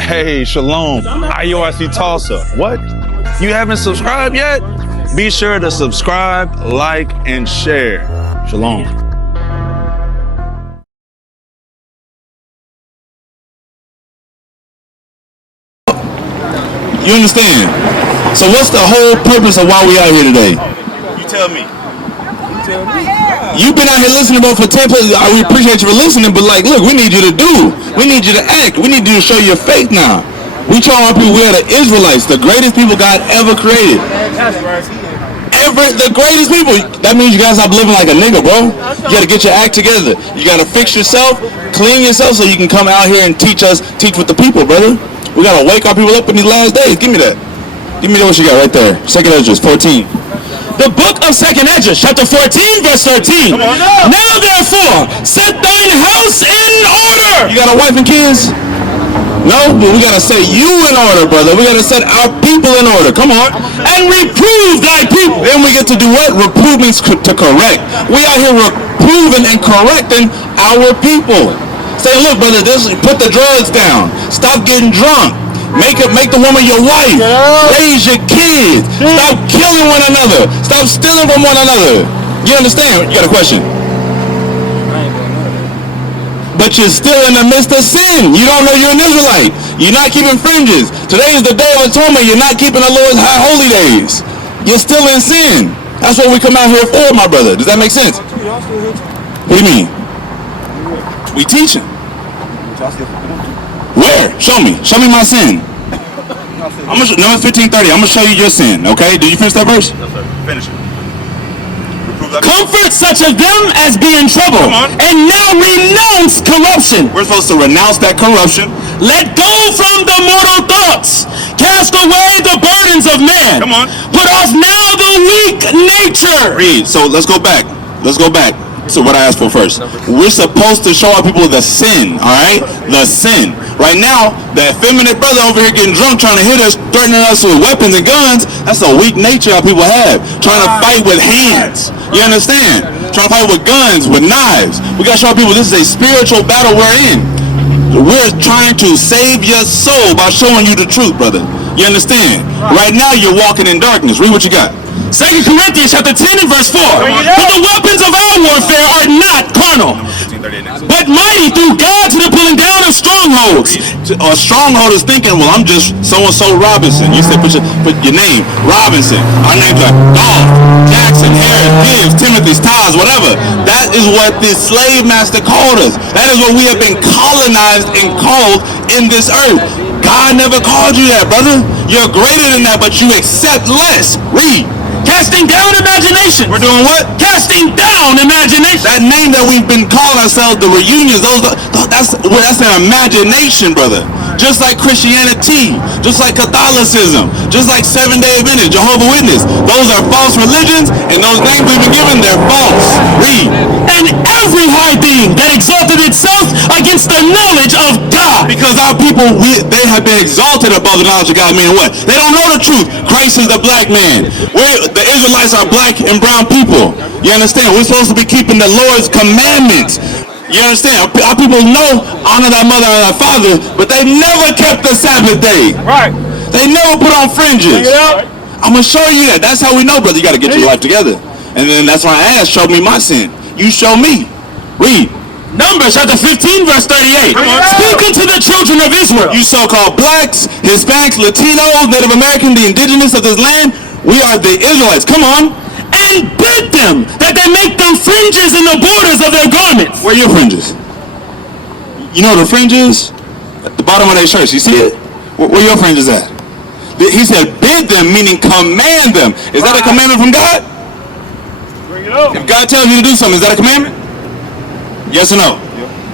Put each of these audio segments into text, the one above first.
Hey, shalom. IUIC Tulsa. What? You haven't subscribed yet? Be sure to subscribe, like, and share. Shalom. You understand? So what's the whole purpose of why we out here today? You tell me. You've been out here listening about for 10 plus. We appreciate you for listening, but like, look, we need you to do. We need you to act. We need you to show your faith now. We tell our people we are the Israelites, the greatest people God ever created. The greatest people. That means you gotta stop living like a nigga, bro. You gotta get your act together. You gotta fix yourself, clean yourself, so you can come out here and teach with the people, brother. We gotta wake our people up in these last days. Give me that. Give me what you got right there. 2nd Ezra 14. The book of 2nd Ezra, chapter 14, verse 13. Now therefore, set thine house in order. You got a wife and kids? No, but we gotta set you in order, brother. We gotta set our people in order. Come on. And reprove thy people. Then we get to do what? Reprove means to correct. We out here reproving and correcting our people. Say, look, brother, put the drugs down. Stop getting drunk. Make the woman your wife. Raise your kids. Stop killing one another. Stop stealing from one another. You understand? You got a question? But you're still in the midst of sin. You don't know you're an Israelite. You're not keeping fringes. Today is the day of atonement. You're not keeping the Lord's high holy days. You're still in sin. That's what we come out here for, my brother. Does that make sense? What do you mean? We teaching. Where? Show me. Show me my sin. Number 15:30. I'm gonna show you your sin. Okay? Did you finish that verse? Finish it. Comfort such of them as be in trouble, and now renounce corruption. We're supposed to renounce that corruption. Let go from the mortal thoughts. Cast away the burdens of man. Come on. Put off now the weak nature. Read. So let's go back. So what I asked for first. We're supposed to show our people the sin, all right? The sin. Right now, the effeminate brother over here getting drunk, trying to hit us, threatening us with weapons and guns, that's a weak nature our people have. Trying to fight with hands. You understand? Trying to fight with guns, with knives. We got to show our people this is a spiritual battle we're in. We're trying to save your soul by showing you the truth, brother. You understand? Right now, you're walking in darkness. Read what you got. 2 Corinthians chapter 10 and verse 4. For the weapons of our warfare are not carnal, but mighty through God to the pulling down of strongholds. A stronghold is thinking, well, I'm just so-and-so Robinson. You said put your name, Robinson. Our names are Dolph, Jackson, Harris, Gibbs, Timothy, Styles, whatever. That is what the slave master called us. That is what we have been colonized and called in this earth. God never called you that, brother. You're greater than that, but you accept less. Read. Casting down imagination. We're doing what? Casting down imagination. That name that we've been calling ourselves, the reunions, that's an imagination, brother. Just like Christianity, just like Catholicism, just like Seventh-day Adventist, Jehovah's Witness. Those are false religions, and those names we've been given, they're false. Read. And every high thing that exalted itself against the knowledge of God. Because our people, they have been exalted above the knowledge of God, meaning what? They don't know the truth. Christ is the black man. The Israelites are black and brown people. You understand? We're supposed to be keeping the Lord's commandments. You understand? Our people know honor thy mother and thy father, but they never kept the Sabbath day. Right. They never put on fringes. I'm going to show you that. That's how we know, brother. You got to get your life together. And then that's why I asked, show me my sin. You show me. Read. Numbers chapter 15 verse 38. Speak unto the children of Israel. You so-called blacks, Hispanics, Latinos, Native Americans, the indigenous of this land, we are the Israelites. Come on. And bid them that they make them fringes in the borders of their garments. Where are your fringes? You know the fringes? At the bottom of their shirts. You see it? Where your fringes at? He said bid them, meaning command them. Is that a commandment from God? Bring it up. If God tells you to do something, is that a commandment? Yes or no?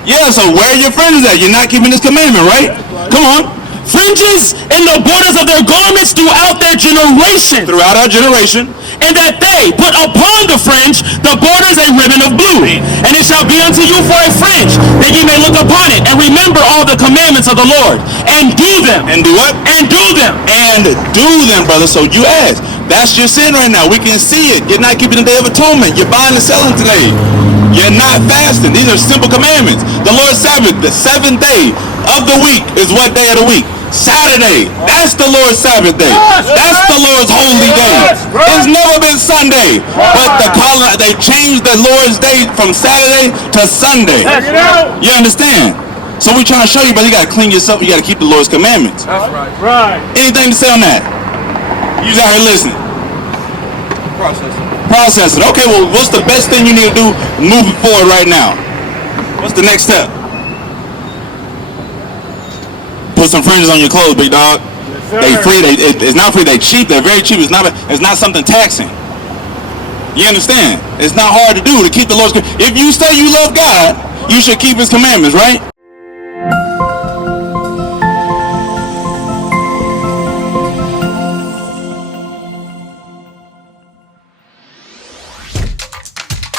Yeah, so where are your fringes at? You're not keeping this commandment, right? Come on. Fringes in the borders of their garments throughout their generation. Throughout our generation. And that they put upon the fringe the borders a ribbon of blue. And it shall be unto you for a fringe, that ye may look upon it and remember all the commandments of the Lord. And do them. And do what? And do them. And do them, brother. So you ask. That's your sin right now. We can see it. You're not keeping the Day of Atonement. You're buying and selling today. You're not fasting. These are simple commandments. The Lord's Sabbath, the seventh day. of the week is what day of the week? Saturday. That's the Lord's Sabbath day. That's the Lord's holy day. It's never been Sunday. But they changed the Lord's day from Saturday to Sunday. You understand? So we're trying to show you, but you got to clean yourself. You got to keep the Lord's commandments. That's right. Anything to say on that? You out here listening. Processing. Okay, well, what's the best thing you need to do moving forward right now? What's the next step? Put some fringes on your clothes, big dog. Yes, they free. It's not free. They cheap. They're very cheap. It's not something taxing. You understand? It's not hard to do to keep the Lord's. If you say you love God, you should keep His commandments, right?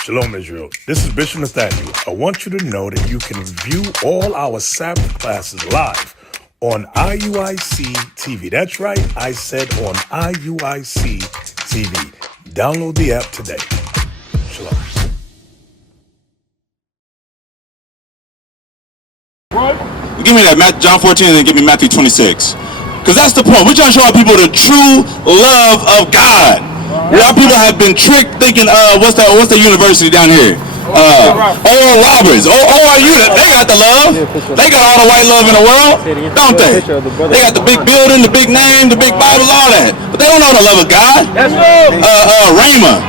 Shalom, Israel. This is Bishop Nathaniel. I want you to know that you can view all our Sabbath classes live on IUIC TV. That's right, I said on IUIC TV. Download the app today. Shalom. Give me that John 14 and then give me Matthew 26. Because that's the point. We're trying to show our people the true love of God. A lot of people have been tricked thinking, what's the university down here? Oral Roberts. ORU, they got the love. They got all the white love in the world, don't they? They got the big building, the big name, the big Bible, all that. But they don't know the love of God. Rhema,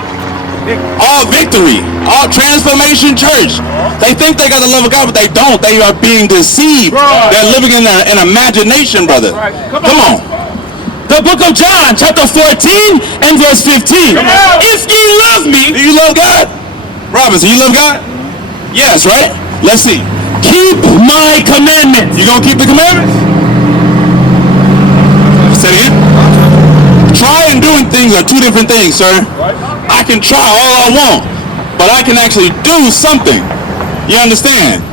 all victory, all transformation church. They think they got the love of God, but they don't. They are being deceived. They're living in an imagination, brother. Come on. The book of John, chapter 14 and verse 15. If ye love me. Do you love God? Robinson, you love God? Yes, right? Let's see. Keep my commandments. You gonna keep the commandments? Say it again. Try and doing things are two different things, sir. I can try all I want, but I can actually do something. You understand?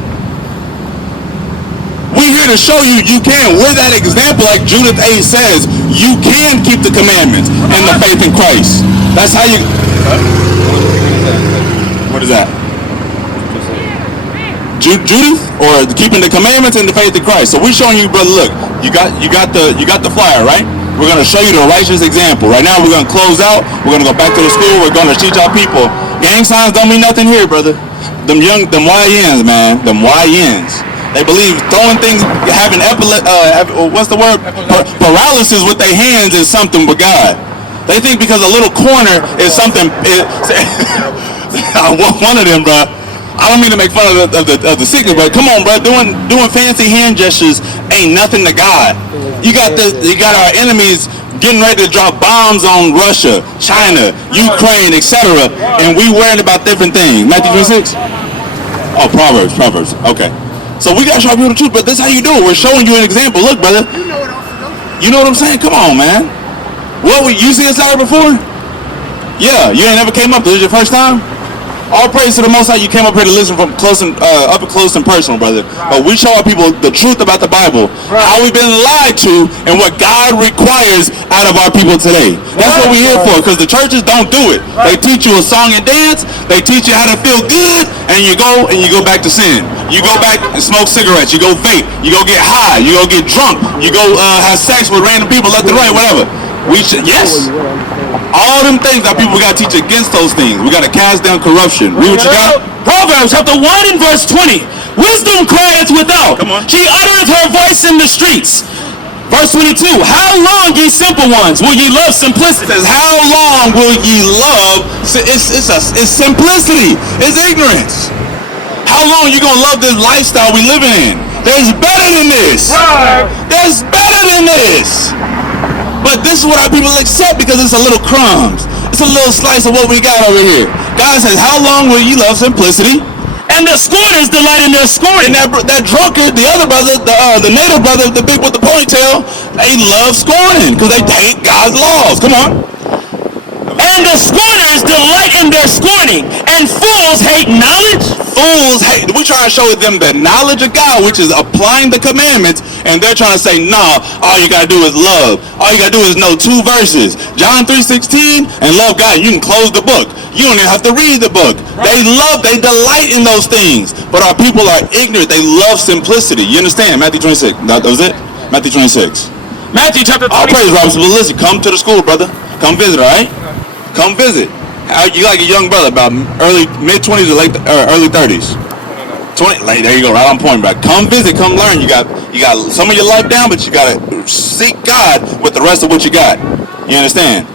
We're here to show you you can. We're that example, like Judith 8 says. You can keep the commandments and the faith in Christ. That's how you... What is that? Judith, or keeping the commandments and the faith in Christ. So we're showing you, brother, look, you got the flyer, right? We're going to show you the righteous example. Right now we're going to close out. We're going to go back to the school. We're going to teach our people. Gang signs don't mean nothing here, brother. Them YNs, man. Them YNs. They believe throwing things, having what's the word? Paralysis with their hands is something but God. They think because a little corner is something. One of them, bro. I don't mean to make fun of the sickness, but come on, bro. Doing fancy hand gestures ain't nothing to God. You got our enemies getting ready to drop bombs on Russia, China, Ukraine, etc., and we worrying about different things. Matthew 26. Oh, Proverbs. Okay. So we gotta show people the truth, but this is how you do it. We're showing you an example. Look, brother. You know what I'm saying? Come on, man. You seen this ladder before? Yeah, you ain't never came up. This is your first time? All praise to the Most High. You came up here to listen from up close and personal, brother. But we show our people the truth about the Bible, how we've been lied to, and what God requires out of our people today. That's what we're here for, because the churches don't do it. They teach you a song and dance. They teach you how to feel good, and you go back to sin. You go back and smoke cigarettes. You go vape. You go get high. You go get drunk. You go have sex with random people left and right, whatever. Yes. All them things our people got to teach against those things. We got to cast down corruption. Read what you got. Proverbs chapter 1 and verse 20. Wisdom crieth without. Come on. She uttereth her voice in the streets. Verse 22. How long, ye simple ones, will ye love simplicity? It says, how long will ye love? It's simplicity. It's ignorance. How long you gonna love this lifestyle we living in? There's better than this. There's better than this. But this is what our people accept because it's a little crumbs. It's a little slice of what we got over here. God says, how long will you love simplicity? And the scorners delight in their scorning. And that drunkard, the other brother, the native brother, the big with the ponytail, they love scorning because they hate God's laws. Come on. And the scorners delight in their scorning, and fools hate knowledge. Fools hate. We try to show them the knowledge of God, which is applying the commandments, and they're trying to say, nah, all you gotta do is love. All you gotta do is know 2 verses, John 3:16, and love God. You can close the book. You don't even have to read the book. They delight in those things. But our people are ignorant. They love simplicity. You understand? Matthew 26. That was it? Matthew 26. Matthew chapter 26. All praise, Robinson. But listen, come to the school, brother. Come visit, all right? Come visit. You like a young brother, about mid-20s or early 30s. 20. Like, there you go, right on point, bro. Come visit, come learn. You got some of your life down, but you got to seek God with the rest of what you got. You understand?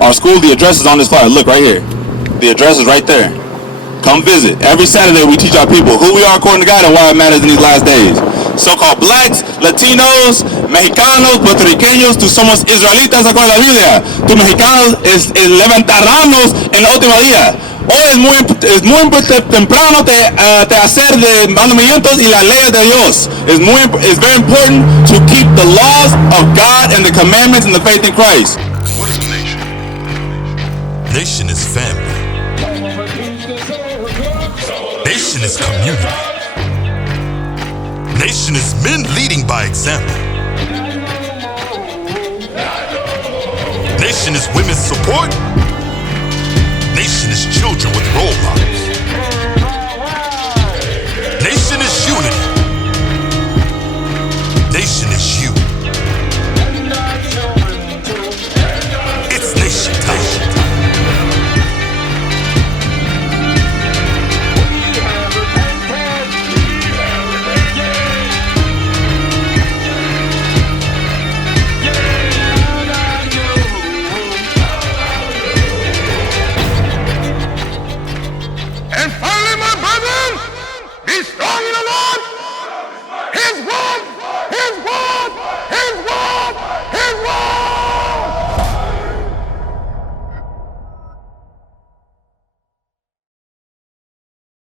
Our school, the address is on this flyer. Look right here. The address is right there. Come visit. Every Saturday we teach our people who we are according to God and why it matters in these last days. So-called blacks, Latinos, Mexicanos, Puertorriqueños, tú somos Israelitas, acuerda la Biblia. Tú mexicanos es levantarnos en el último día. Hoy es muy temprano te hacer de mandamientos y las leyes de Dios. It's very important to keep the laws of God and the commandments and the faith in Christ. What is a nation? Nation is family. Nation is community. Nation is men leading by example. Nation is women's support. Nation is children with role models.